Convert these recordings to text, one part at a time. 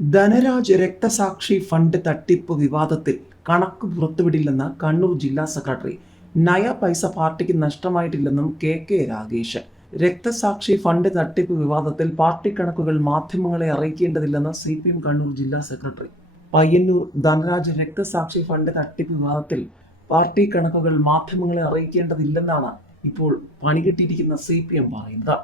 ധനരാജ് രക്തസാക്ഷി ഫണ്ട് തട്ടിപ്പ് വിവാദത്തിൽ കണക്ക് പുറത്തുവിടില്ലെന്ന് കണ്ണൂർ ജില്ലാ സെക്രട്ടറി. നയ പൈസ പാർട്ടിക്ക് നഷ്ടമായിട്ടില്ലെന്നും കെ രാഗേഷ്. രക്തസാക്ഷി ഫണ്ട് തട്ടിപ്പ് വിവാദത്തിൽ പാർട്ടി കണക്കുകൾ മാധ്യമങ്ങളെ അറിയിക്കേണ്ടതില്ലെന്ന് CPM കണ്ണൂർ ജില്ലാ സെക്രട്ടറി. പയ്യന്നൂർ ധനരാജ് രക്തസാക്ഷി ഫണ്ട് തട്ടിപ്പ് വിവാദത്തിൽ പാർട്ടി കണക്കുകൾ മാധ്യമങ്ങളെ അറിയിക്കേണ്ടതില്ലെന്നാണ് ഇപ്പോൾ പണികിട്ടിയിരിക്കുന്ന CPM പറയുന്നത്.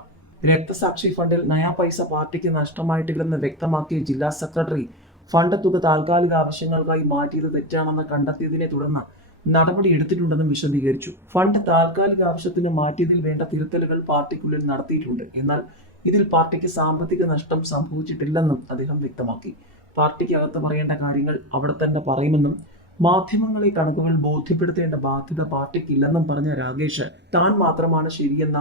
രക്തസാക്ഷി ഫണ്ടിൽ നയാ പൈസ പാർട്ടിക്ക് നഷ്ടമായിട്ടില്ലെന്ന് വ്യക്തമാക്കിയ ജില്ലാ സെക്രട്ടറി, ഫണ്ട് തുക താൽക്കാലിക ആവശ്യങ്ങൾക്കായി മാറ്റിയത് തെറ്റാണെന്ന് കണ്ടെത്തിയതിനെ തുടർന്ന് നടപടി എടുത്തിട്ടുണ്ടെന്നും വിശദീകരിച്ചു. ഫണ്ട് താൽക്കാലിക ആവശ്യത്തിന് മാറ്റിയതിൽ വേണ്ട തിരുത്തലുകൾ പാർട്ടിക്കുള്ളിൽ നടത്തിയിട്ടുണ്ട്. എന്നാൽ ഇതിൽ പാർട്ടിക്ക് സാമ്പത്തിക നഷ്ടം സംഭവിച്ചിട്ടില്ലെന്നും അദ്ദേഹം വ്യക്തമാക്കി. പാർട്ടിക്കകത്ത് പറയേണ്ട കാര്യങ്ങൾ അവിടെ തന്നെ പറയുമെന്നും മാധ്യമങ്ങളെ കണക്കുകൾ ബോധ്യപ്പെടുത്തേണ്ട ബാധ്യത പാർട്ടിക്കില്ലെന്നും പറഞ്ഞ രാഗേഷ്, താൻ മാത്രമാണ് ശരിയെന്ന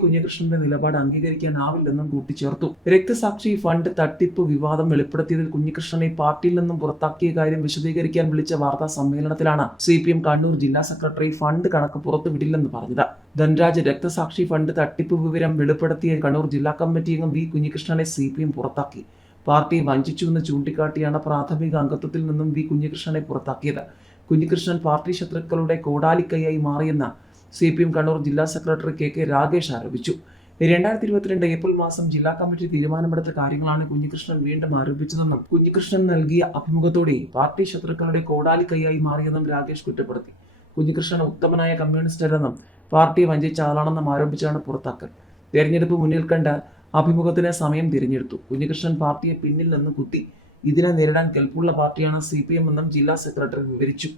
കുഞ്ഞികൃഷ്ണന്റെ നിലപാട് അംഗീകരിക്കാനാവില്ലെന്നും കൂട്ടിച്ചേർത്തു. രക്തസാക്ഷി ഫണ്ട് തട്ടിപ്പ് വിവാദം വെളിപ്പെടുത്തിയതിൽ കുഞ്ഞികൃഷ്ണനെ പാർട്ടിയിൽ നിന്നും പുറത്താക്കിയ കാര്യം വിശദീകരിക്കാൻ വിളിച്ച വാർത്താ സമ്മേളനത്തിലാണ് CPM കണ്ണൂർ ജില്ലാ സെക്രട്ടറി ഫണ്ട് കണക്ക് പുറത്തുവിടില്ലെന്ന് പറഞ്ഞത്. ധൻരാജ് രക്തസാക്ഷി ഫണ്ട് തട്ടിപ്പ് വിവരം വെളിപ്പെടുത്തിയ കണ്ണൂർ ജില്ലാ കമ്മിറ്റി അംഗം കുഞ്ഞികൃഷ്ണനെ CPM പുറത്താക്കി. പാർട്ടി വഞ്ചിച്ചുവെന്ന് ചൂണ്ടിക്കാട്ടിയാണ് പ്രാഥമിക അംഗത്വത്തിൽ നിന്നും കുഞ്ഞികൃഷ്ണനെ പുറത്താക്കിയത്. കുഞ്ഞികൃഷ്ണൻ പാർട്ടി ശത്രുക്കളുടെ കോടാലിക്കൈയായി മാറിയെന്ന് CPM കണ്ണൂർ ജില്ലാ സെക്രട്ടറി കെ രാഗേഷ് ആരോപിച്ചു. 2022 ഏപ്രിൽ മാസം ജില്ലാ കമ്മിറ്റി തീരുമാനമെടുത്ത കാര്യങ്ങളാണ് കുഞ്ഞികൃഷ്ണൻ വീണ്ടും ആരോപിച്ചതെന്നും കുഞ്ഞികൃഷ്ണൻ നൽകിയ അഭിമുഖത്തോടെ പാർട്ടി ശത്രുക്കളുടെ കോടാലിക്കൈയായി മാറിയെന്നും രാഗേഷ് കുറ്റപ്പെടുത്തി. കുഞ്ഞികൃഷ്ണൻ ഉത്തമനായ കമ്മ്യൂണിസ്റ്റ് അല്ലെന്നും പാർട്ടിയെ വഞ്ചിച്ച ആളാണെന്നും ആരോപിച്ചാണ് പുറത്താക്കൽ. തെരഞ്ഞെടുപ്പ് മുന്നിൽ കണ്ട് അഭിമുഖത്തിന് സമയം തിരഞ്ഞെടുത്തു. കുഞ്ഞികൃഷ്ണൻ പാർട്ടിയെ പിന്നിൽ നിന്ന് കുത്തി. ഇതിനെ നേരിടാൻ കെൽപ്പുള്ള പാർട്ടിയാണ് CPM എന്നും ജില്ലാ സെക്രട്ടറി വിവരിച്ചു.